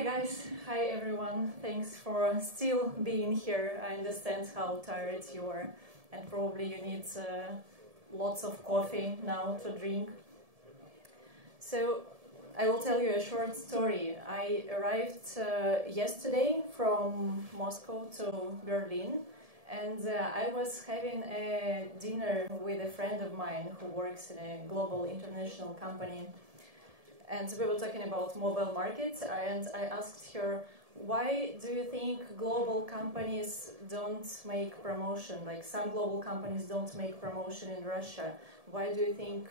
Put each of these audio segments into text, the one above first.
Hi guys, hi everyone. Thanks for still being here. I understand how tired you are and probably you need lots of coffee now to drink. So I will tell you a short story. I arrived yesterday from Moscow to Berlin, and I was having a dinner with a friend of mine who works in a global international company. And we were talking about mobile markets, and I asked her, why do you think global companies don't make promotion? Like some global companies don't make promotion in Russia. Why do you think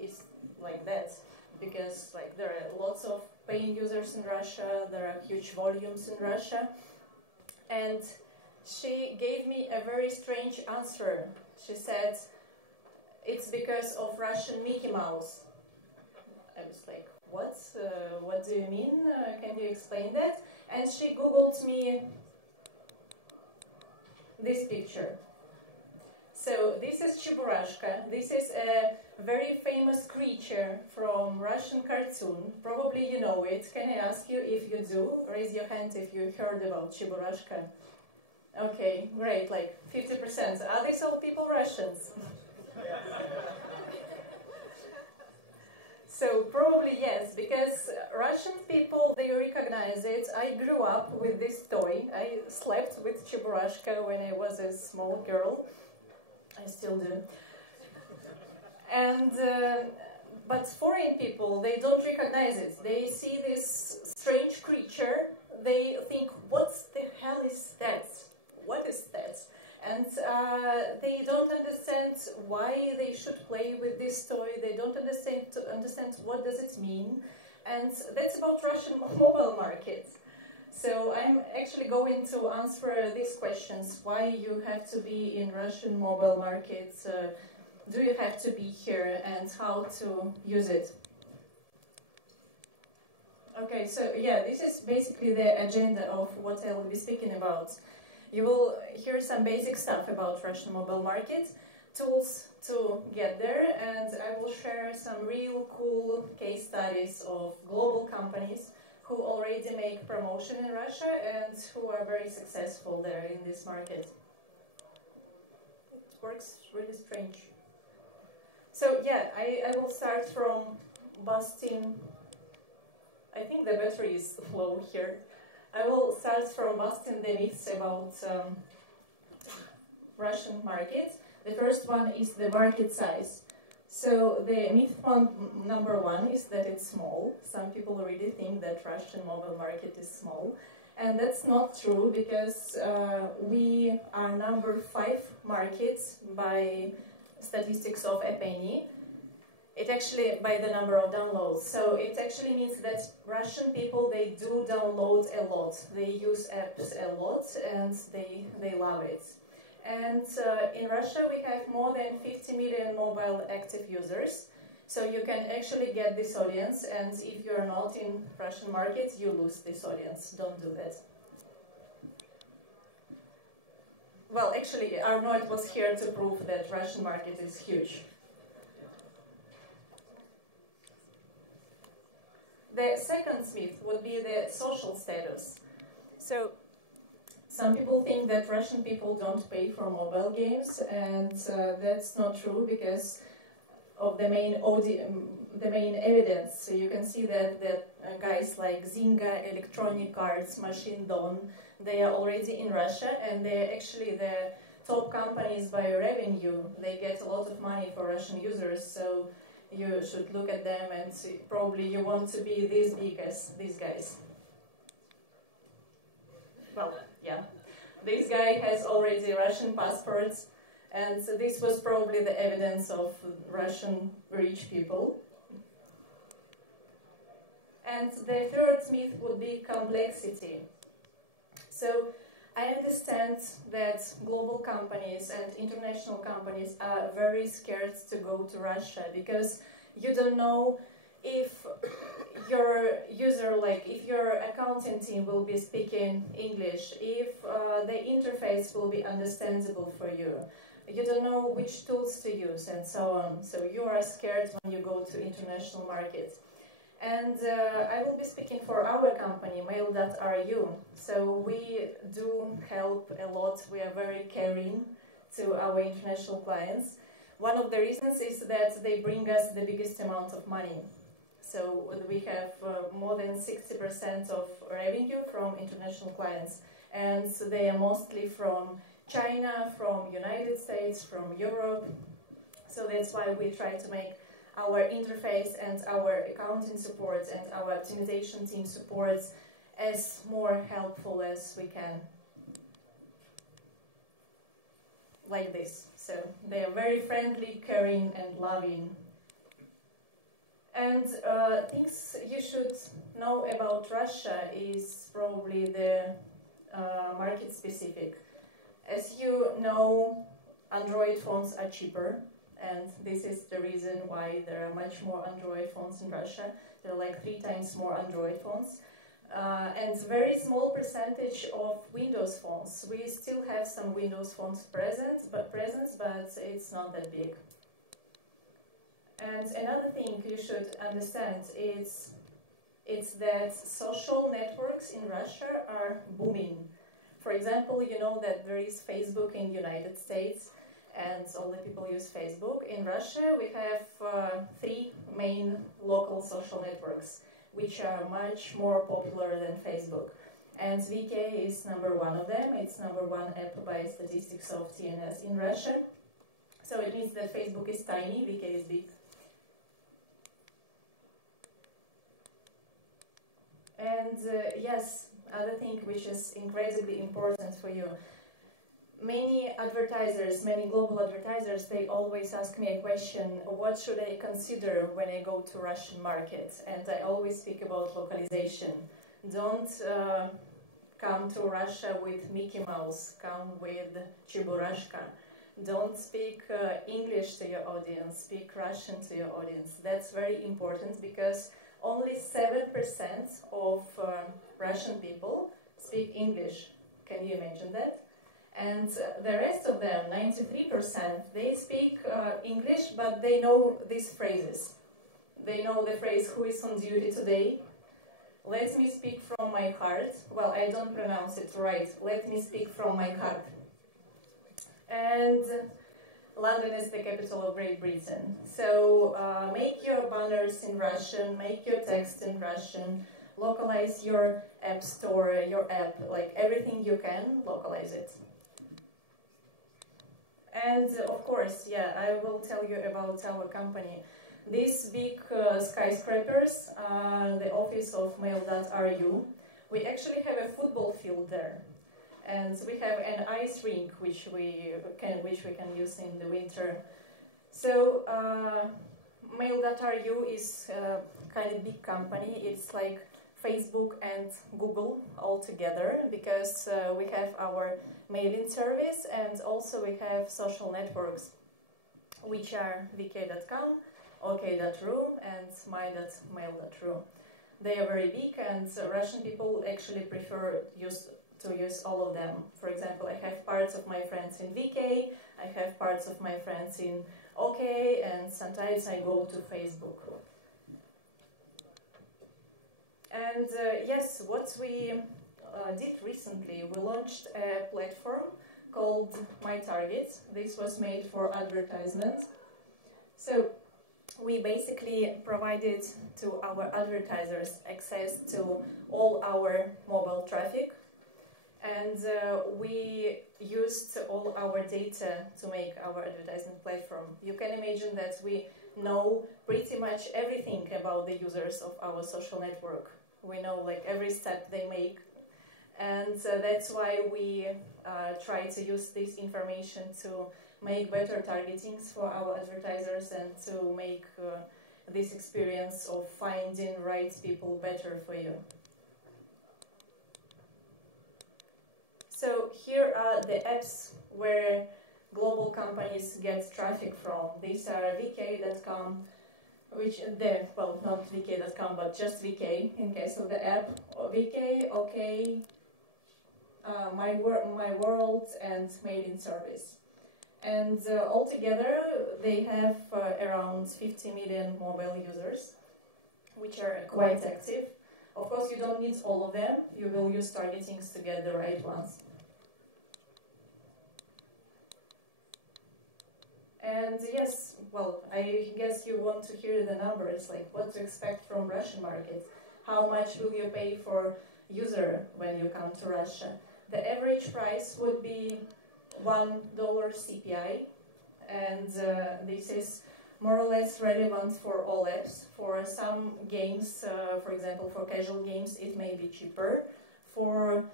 it's like that? Because like there are lots of paying users in Russia, there are huge volumes in Russia. And she gave me a very strange answer. She said, it's because of Russian Mickey Mouse. I was like, what? What do you mean? Can you explain that? And she Googled me this picture. So this is Cheburashka. This is a very famous creature from Russian cartoon. Probably you know it. Can I ask you if you do? Raise your hand if you heard about Cheburashka. Okay, great, like 50%. Are these all people Russians? So probably yes, because Russian people, they recognize it. I grew up with this toy. I slept with Cheburashka when I was a small girl. I still do. And but foreign people, they don't recognize it. They see this strange creature. They think, what the hell is that? What is that? And they don't understand why they should play with this toy. They don't understand what does it mean. And that's about Russian mobile market. So I'm actually going to answer these questions. Why you have to be in Russian mobile market? Do you have to be here? And how to use it? Okay, so yeah, this is basically the agenda of what I will be speaking about. You will hear some basic stuff about Russian mobile market, tools to get there, and I will share some real cool case studies of global companies who already make promotion in Russia and who are very successful there in this market. It works really strange. So yeah, I will start from busting. I think the battery is low here. I will start from busting the myths about Russian market. The first one is the market size. So the myth number one is that it's small. Some people really think that Russian mobile market is small. And that's not true because we are number 5 market by statistics of App Annie. It actually, by the number of downloads. So it actually means that Russian people, they do download a lot. They use apps a lot and they love it. And in Russia, we have more than 50 million mobile active users. So you can actually get this audience. And if you're not in Russian market, you lose this audience. Don't do that. Well, actually, Arnold was here to prove that Russian market is huge. The second myth would be the social status. So some people think that Russian people don't pay for mobile games, and that's not true because of the main evidence. So you can see that guys like Zynga, Electronic Arts, Machine Dawn, they are already in Russia, and they're actually the top companies by revenue. They get a lot of money for Russian users, so you should look at them and see, probably you want to be this big as these guys. Well, yeah. This guy has already Russian passports, and this was probably the evidence of Russian rich people. And the third myth would be complexity. So I understand that global companies and international companies are very scared to go to Russia because you don't know if your user, like if your accounting team will be speaking English, if the interface will be understandable for you. You don't know which tools to use and so on. So you are scared when you go to international markets. And I will be speaking for our company, Mail.ru. So we do help a lot. We are very caring to our international clients. One of the reasons is that they bring us the biggest amount of money. So we have more than 60% of revenue from international clients. And so they are mostly from China, from United States, from Europe. So that's why we try to make our interface and our accounting support and our optimization team support as more helpful as we can. Like this. So they are very friendly, caring and loving. And things you should know about Russia is probably the market specific. As you know, Android phones are cheaper, and this is the reason why there are much more Android phones in Russia. There are like 3 times more Android phones. And very small percentage of Windows phones. We still have some Windows phones present, but it's not that big. And another thing you should understand is that social networks in Russia are booming. For example, you know that there is Facebook in the United States and all the people use Facebook. In Russia we have 3 main local social networks which are much more popular than Facebook. And VK is #1 of them. It's #1 app by statistics of TNS in Russia. So it means that Facebook is tiny, VK is big. And yes, other thing which is incredibly important for you. Many advertisers, many global advertisers, they always ask me a question, what should I consider when I go to Russian market? And I always speak about localization. Don't come to Russia with Mickey Mouse, come with Cheburashka. Don't speak English to your audience, speak Russian to your audience. That's very important because only 7% of Russian people speak English. Can you imagine that? And the rest of them, 93%, they speak English, but they know these phrases. They know the phrase, who is on duty today? Let me speak from my heart. Well, I don't pronounce it right. Let me speak from my heart. And London is the capital of Great Britain. So make your banners in Russian, make your text in Russian, localize your app store, your app, like everything you can, localize it. And of course, yeah, I will tell you about our company. These big skyscrapers, the office of Mail.ru, we actually have a football field there. And we have an ice rink which we can use in the winter. So Mail.ru is kind of big company. It's like Facebook and Google all together because we have our mailing service and also we have social networks which are vk.com, ok.ru and my.mail.ru. They are very big and Russian people actually prefer to use all of them. For example, I have parts of my friends in VK, I have parts of my friends in OK, and sometimes I go to Facebook. And yes, what we did recently, we launched a platform called My.Target. This was made for advertisement. So we basically provided to our advertisers access to all our mobile traffic. And we used all our data to make our advertising platform. You can imagine that we know pretty much everything about the users of our social network. We know like every step they make. And that's why we try to use this information to make better targetings for our advertisers and to make this experience of finding right people better for you. So here are the apps where global companies get traffic from. These are vk.com, which well, not vk.com, but just vk in case of the app. VK, OK, My World, and Mailing Service. And altogether, they have around 50 million mobile users. which are quite active. Of course, you don't need all of them. You will use targetings to get the right ones. And yes, well, I guess you want to hear the numbers, like what to expect from Russian market. How much will you pay for user when you come to Russia? The average price would be $1 CPI, and this is more or less relevant for all apps. For some games, for example, for casual games, it may be cheaper. For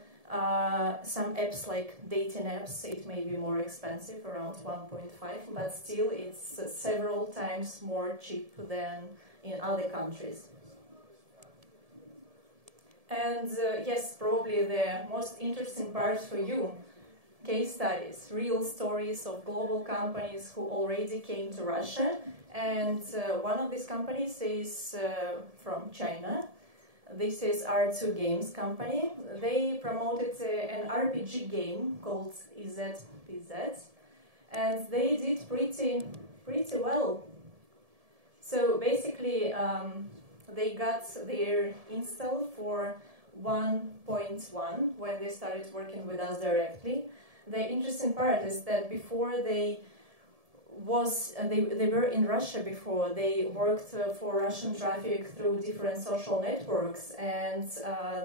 some apps like dating apps, it may be more expensive, around 1.5, but still it's several times more cheap than in other countries. And yes, probably the most interesting part for you, case studies, real stories of global companies who already came to Russia. And one of these companies is from China. This is R2 Games company. They promoted an RPG game called EZPZ, and they did pretty well. So basically, they got their install for 1.1 when they started working with us directly. The interesting part is that before they were in Russia before. They worked for Russian traffic through different social networks, and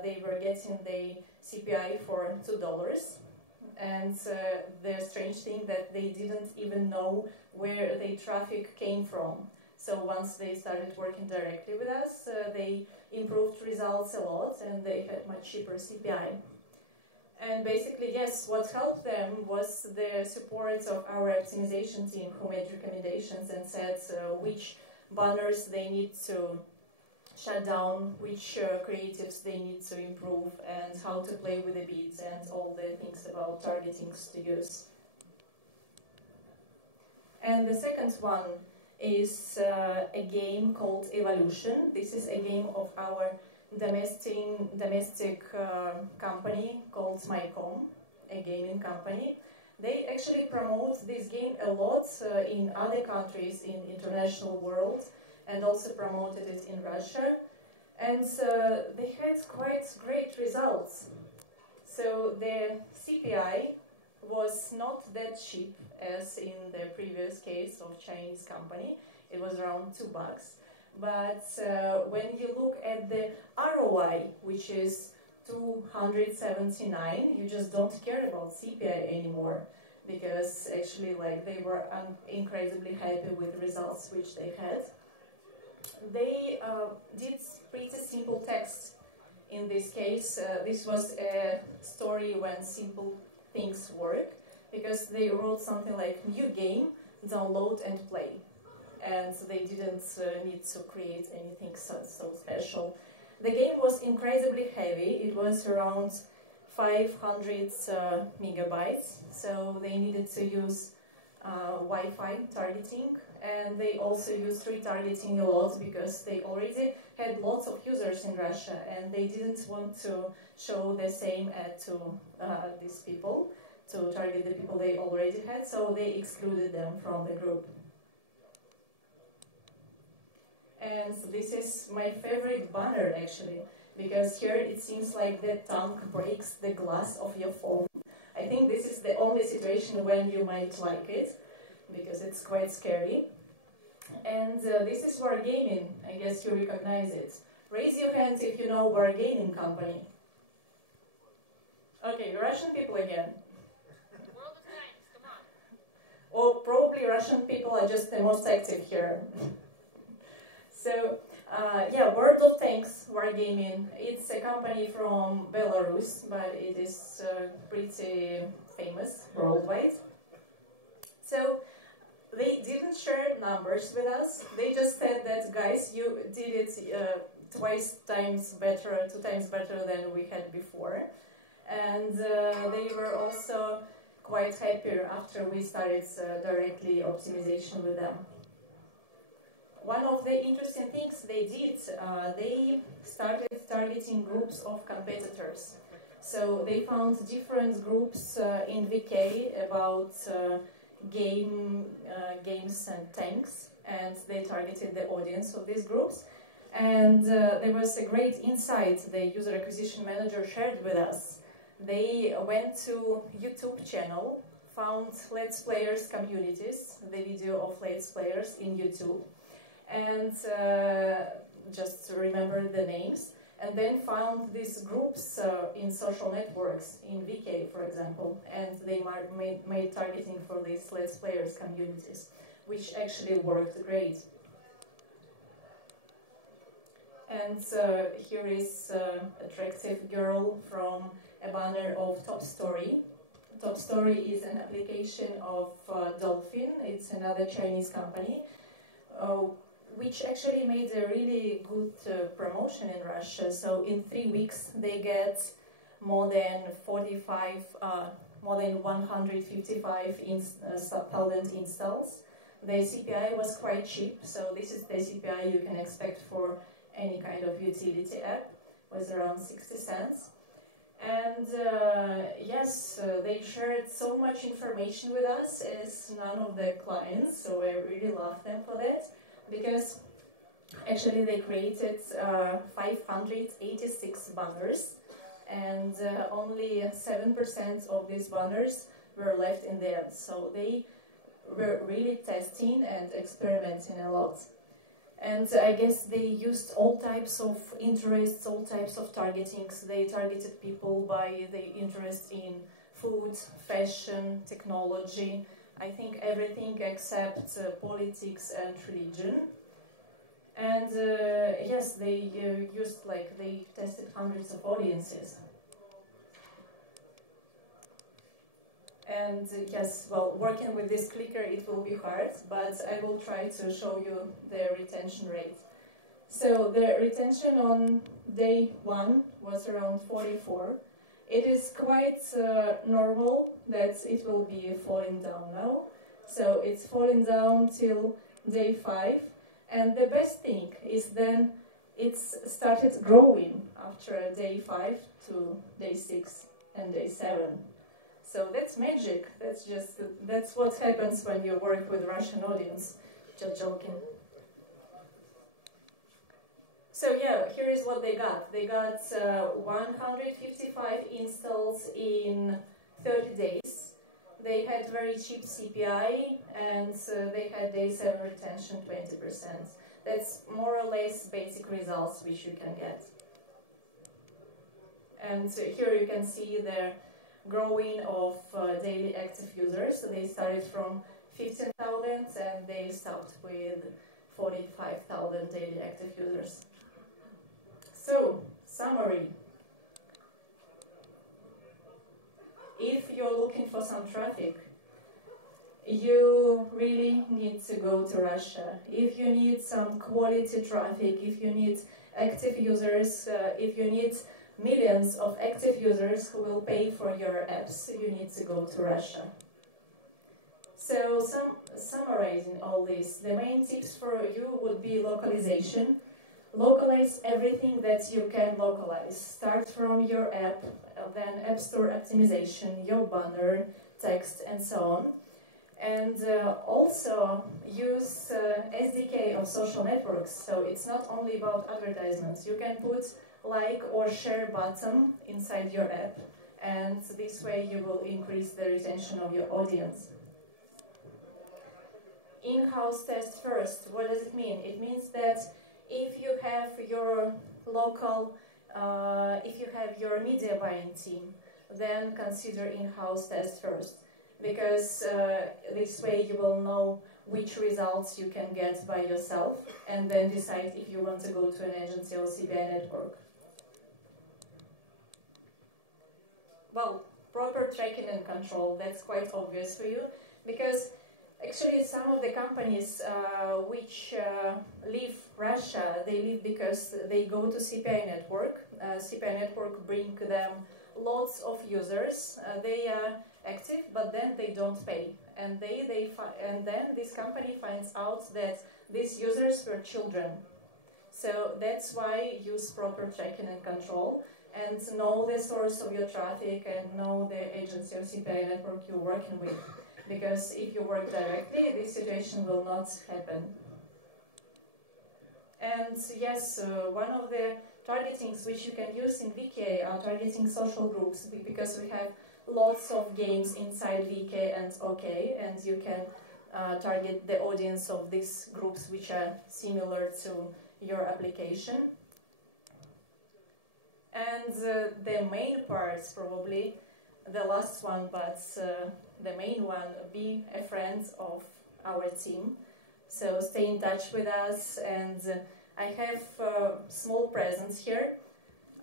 they were getting the CPI for $2. And the strange thing that they didn't even know where the traffic came from. So once they started working directly with us, they improved results a lot, and they had much cheaper CPI. And basically, yes, what helped them was the support of our optimization team, who made recommendations and said which banners they need to shut down, which creatives they need to improve, and how to play with the beats and all the things about targetings to use. And the second one is a game called Evolution. This is a game of our domestic company called My.Com, a gaming company. They actually promote this game a lot in other countries in international world, and also promoted it in Russia. And they had quite great results. So the CPI was not that cheap as in the previous case of Chinese company. It was around $2. But when you look at the ROI, which is 279, you just don't care about CPI anymore, because actually like they were incredibly happy with the results which they had. They did pretty simple text in this case. This was a story when simple things work, because they wrote something like new game, download and play. And they didn't need to create anything so special. The game was incredibly heavy. It was around 500 megabytes, so they needed to use Wi-Fi targeting, and they also used retargeting a lot because they already had lots of users in Russia, and they didn't want to show the same ad to these people, to target the people they already had, so they excluded them from the group. And this is my favorite banner actually, because here it seems like the tank breaks the glass of your phone. I think this is the only situation when you might like it, because it's quite scary. And this is Wargaming. I guess you recognize it. Raise your hand if you know Wargaming company. Okay, Russian people again. World of Tanks, come on. Or probably Russian people are just the most active here. So, yeah, World of Tanks, Wargaming, it's a company from Belarus, but it is pretty famous worldwide. So, they didn't share numbers with us. They just said that, guys, you did it 2 times better than we had before. And they were also quite happy after we started directly optimization with them. One of the interesting things they did, they started targeting groups of competitors. So they found different groups in VK about games and tanks, and they targeted the audience of these groups. And there was a great insight the user acquisition manager shared with us. They went to YouTube channel, found Let's Players communities, the video of Let's Players in YouTube, and just remember the names, and then found these groups in social networks, in VK for example, and they made targeting for these Let's Players communities, which actually worked great. And here is attractive girl from a banner of Top Story. Top Story is an application of Dolphin. It's another Chinese company, which actually made a really good promotion in Russia. So in 3 weeks they get more than 155,000 installs. The CPI was quite cheap, so this is the CPI you can expect for any kind of utility app, was around 60 cents. And yes, they shared so much information with us as none of the clients, so I really love them for that, because actually they created 586 banners, and only 7% of these banners were left in the end, so they were really testing and experimenting a lot. And I guess they used all types of interests, all types of targetings. They targeted people by their interest in food, fashion, technology, I think everything except politics and religion. And yes, they they tested hundreds of audiences. And yes, well, working with this clicker it will be hard, but I will try to show you the retention rate. So the retention on day 1 was around 44. It is quite normal that it will be falling down now. So it's falling down till day 5. And the best thing is then it's started growing after day 5 to day 6 and day 7. So that's magic. That's what happens when you work with Russian audience. Just joking. So yeah, here is what they got. They got 155 installs in 30 days. They had very cheap CPI, and they had day 7 retention 20%. That's more or less basic results which you can get. And here you can see the growing of daily active users. So they started from 15,000 and they stopped with 45,000 daily active users. So, summary. If you're looking for some traffic, you really need to go to Russia. If you need some quality traffic, if you need active users, if you need millions of active users who will pay for your apps, you need to go to Russia. So, summarizing all this, the main tips for you would be localization. Localize everything that you can localize. Start from your app, then App Store optimization, your banner, text, and so on. And also use SDK of social networks. So it's not only about advertisements. You can put like or share button inside your app, and this way you will increase the retention of your audience. In-house test first. What does it mean? It means that if you have your local, if you have your media buying team, then consider in-house test first, because this way you will know which results you can get by yourself, and then decide if you want to go to an agency or CBI network. Well, proper tracking and control, that's quite obvious for you, because actually some of the companies which leave Russia, they leave because they go to CPI network. CPI network bring them lots of users. They are active, but then they don't pay. And then this company finds out that these users were children. So that's why use proper tracking and control, and know the source of your traffic and know the agency or CPI network you're working with. Because if you work directly, this situation will not happen. And yes, one of the targetings which you can use in VK are targeting social groups, because we have lots of games inside VK and OK, and you can target the audience of these groups which are similar to your application. And the main part, probably the last one, but the main one, be a friend of our team. So stay in touch with us, and I have a small presents here.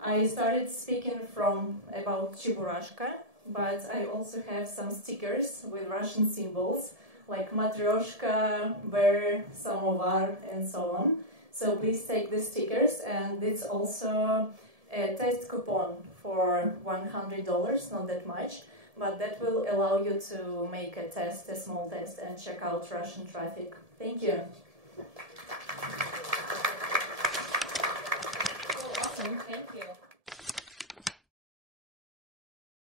I started speaking about Cheburashka, but I also have some stickers with Russian symbols, like Matryoshka, bear, samovar, and so on. So please take the stickers, and it's also a test coupon for $100, not that much, but that will allow you to make a test, a small test, and check out Russian traffic. Thank you. Awesome, thank you.